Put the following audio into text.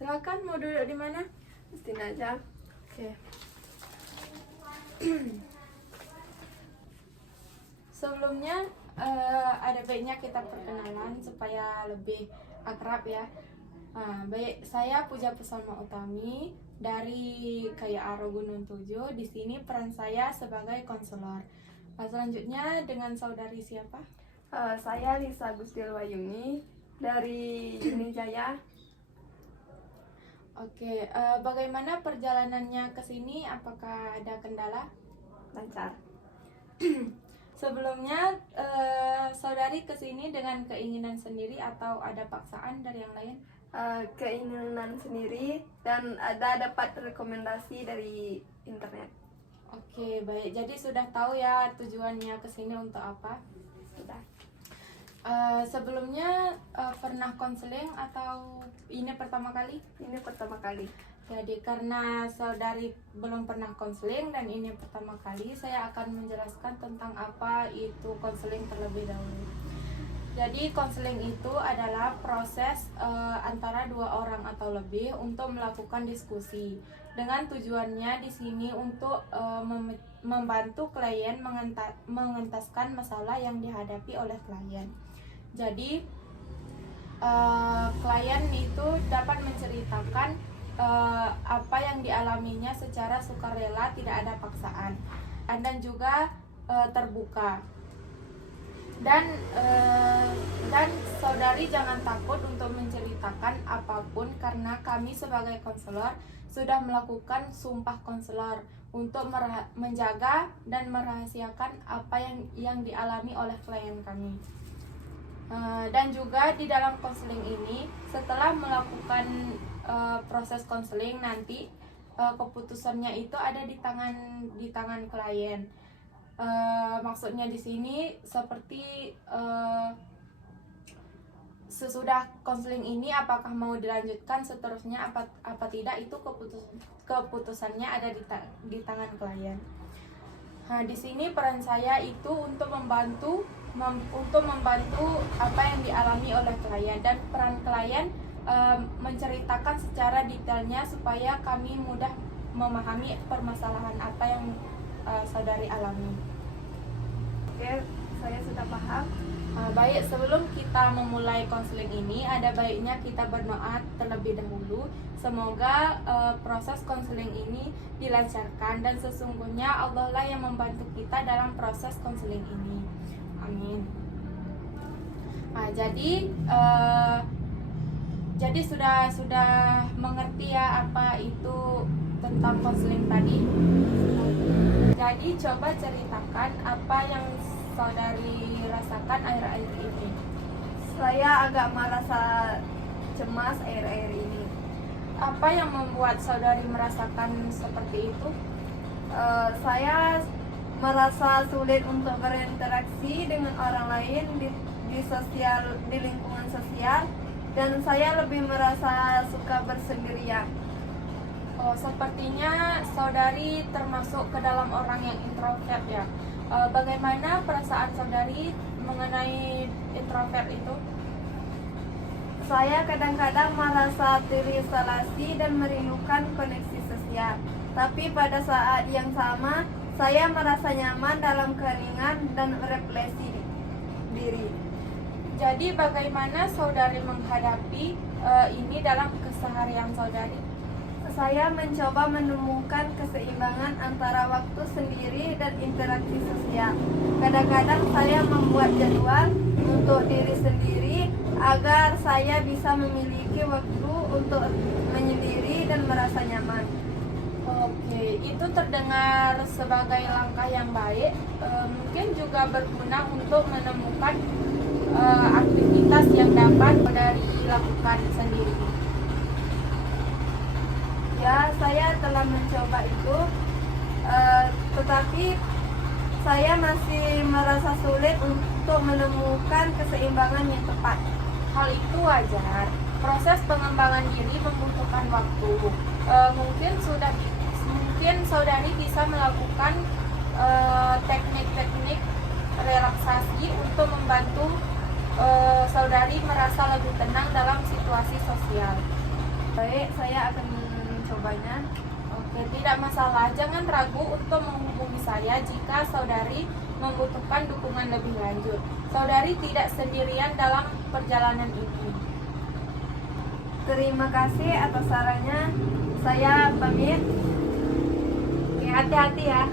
Silakan, mau duduk di mana? Di sini aja. Oke. Sebelumnya ada baiknya kita perkenalan supaya lebih akrab ya. Baik, saya Puja Pusama Utami dari Kaya Aro Gunung Tujuh. Di sini peran saya sebagai konselor. Selanjutnya dengan saudari siapa? Saya Lisa Gustil Wayuni dari Unijaya. Oke, bagaimana perjalanannya ke sini? Apakah ada kendala? Lancar. Sebelumnya, saudari ke sini dengan keinginan sendiri atau ada paksaan dari yang lain? Keinginan sendiri dan ada dapat rekomendasi dari internet. Oke, baik. Jadi sudah tahu ya tujuannya ke sini untuk apa? Sudah. Sebelumnya pernah konseling atau ini pertama kali? Ini pertama kali. Jadi karena saudari belum pernah konseling dan ini pertama kali, saya akan menjelaskan tentang apa itu konseling terlebih dahulu. Jadi konseling itu adalah proses antara dua orang atau lebih untuk melakukan diskusi. Dengan tujuannya di sini untuk membantu klien mengentaskan masalah yang dihadapi oleh klien. Jadi klien itu dapat menceritakan apa yang dialaminya secara sukarela, tidak ada paksaan, dan juga terbuka. Dan saudari jangan takut untuk menceritakan apapun karena kami sebagai konselor sudah melakukan sumpah konselor untuk menjaga dan merahasiakan apa yang dialami oleh klien kami. Dan juga di dalam konseling ini, setelah melakukan proses konseling nanti keputusannya itu ada di tangan klien. Maksudnya di sini seperti sesudah konseling ini apakah mau dilanjutkan seterusnya apa tidak, itu keputusannya ada di tangan klien. Nah, di sini peran saya itu untuk membantu apa yang dialami oleh klien, dan peran klien menceritakan secara detailnya supaya kami mudah memahami permasalahan apa yang saudari alami. Oke, saya sudah paham. Baik, sebelum kita memulai konseling ini, ada baiknya kita berdoa terlebih dahulu. Semoga proses konseling ini dilancarkan dan sesungguhnya Allah lah yang membantu kita dalam proses konseling ini. Amin. Jadi sudah mengerti ya apa itu tentang konseling tadi. Jadi coba ceritakan apa yang saudari rasakan akhir-akhir ini. Saya agak merasa cemas akhir-akhir ini. Apa yang membuat saudari merasakan seperti itu? Saya merasa sulit untuk berinteraksi dengan orang lain di lingkungan sosial, dan saya lebih merasa suka bersendirian. Oh, sepertinya saudari termasuk ke dalam orang yang introvert ya. Bagaimana perasaan saudari mengenai introvert itu? Saya kadang-kadang merasa terisolasi dan merindukan koneksi sosial. Tapi pada saat yang sama, saya merasa nyaman dalam keheningan dan refleksi diri. Jadi bagaimana saudari menghadapi ini dalam keseharian saudari? Saya mencoba menemukan keseimbangan antara waktu sendiri dan interaksi sosial. Kadang-kadang saya membuat jadwal untuk diri sendiri agar saya bisa memiliki waktu untuk menyendiri dan merasa nyaman. Oke, itu terdengar sebagai langkah yang baik. Mungkin juga berguna untuk menemukan aktivitas yang dapat saudari lakukan sendiri. Ya, saya telah mencoba itu, tetapi saya masih merasa sulit untuk menemukan keseimbangan yang tepat. Hal itu wajar. Proses pengembangan diri membutuhkan waktu. Mungkin saudari bisa melakukan teknik-teknik relaksasi untuk membantu saudari merasa lebih tenang dalam situasi sosial. Baik, saya akan mencobanya. Oke, tidak masalah. Jangan ragu untuk menghubungi saya jika saudari membutuhkan dukungan lebih lanjut. Saudari tidak sendirian dalam perjalanan ini. Terima kasih atas sarannya. Saya pamit. Oke, hati-hati ya.